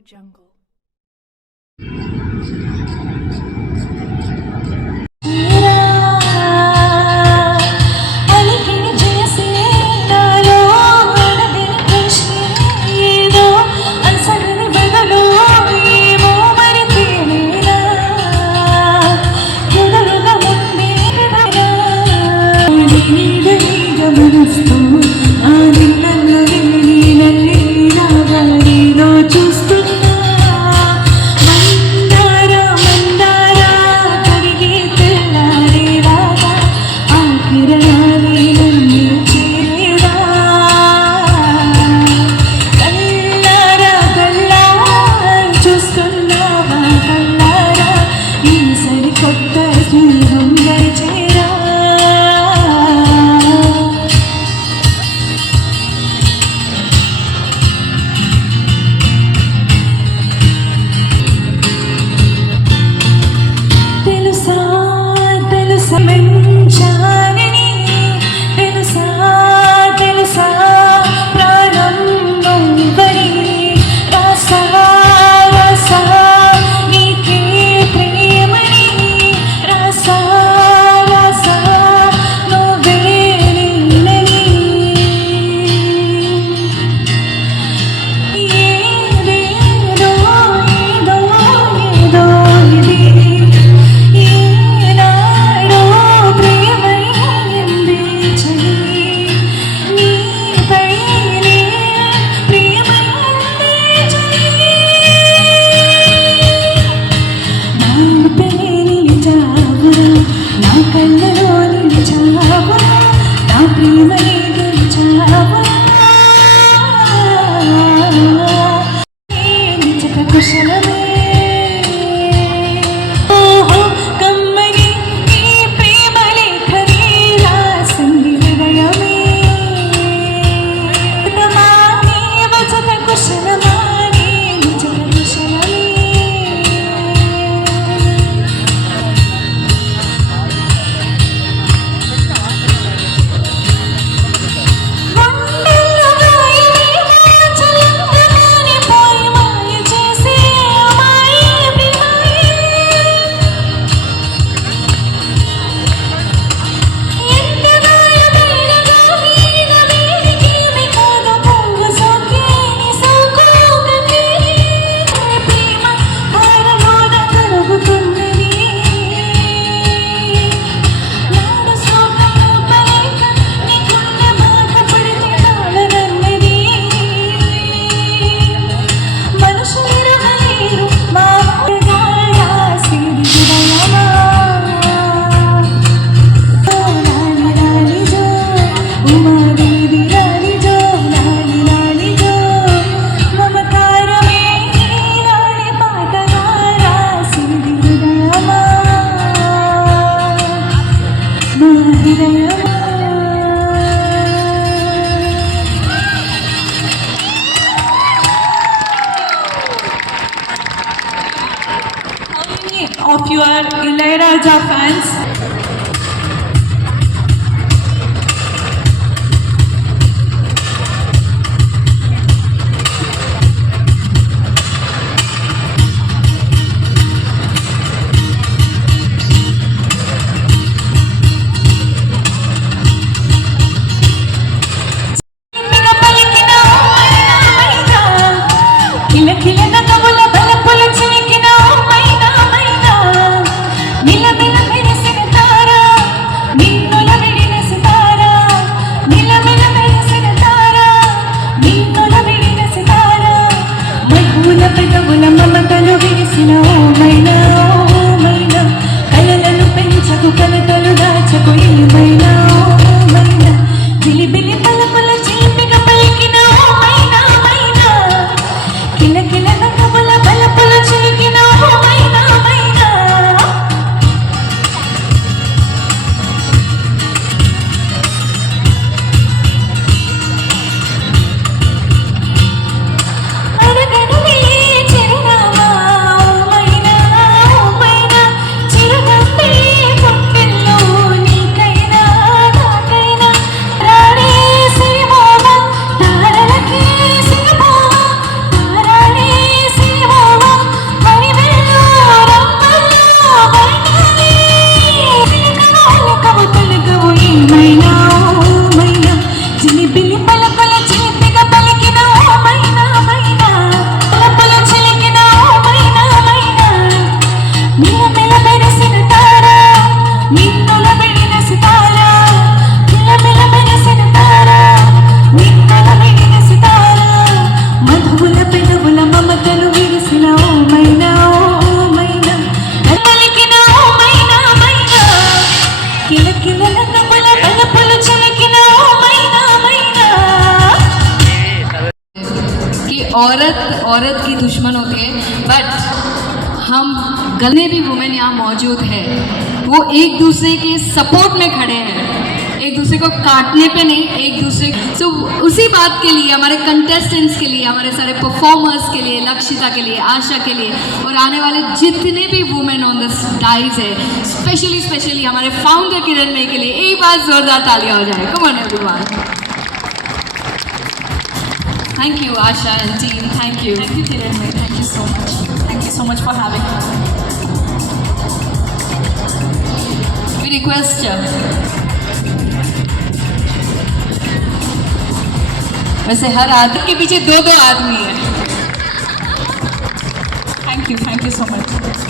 jungle. Raja fans. औरत औरत की दुश्मन होती है बट हम गले भी वुमेन यहाँ मौजूद है। वो एक दूसरे के सपोर्ट में खड़े हैं। एक दूसरे को काटने पे नहीं एक दूसरे सो so, उसी बात के लिए हमारे कंटेस्टेंट्स के लिए हमारे सारे परफॉर्मर्स के लिए लक्षिता के लिए आशा के लिए और आने वाले जितने भी वुमेन ऑन दिस डाइज है स्पेशली स्पेशली हमारे फाउंडर किरण मे के लिए एक बार जोरदार तालियाँ हो जाए। Come on everyone Thank you Asha and team thank you Thank you, Kiran. Bhai. Thank you so much. Thank you so much for having me. We request uh, वैसे हर आदमी के पीछे दो दो आदमी है Thank you. Thank you so much.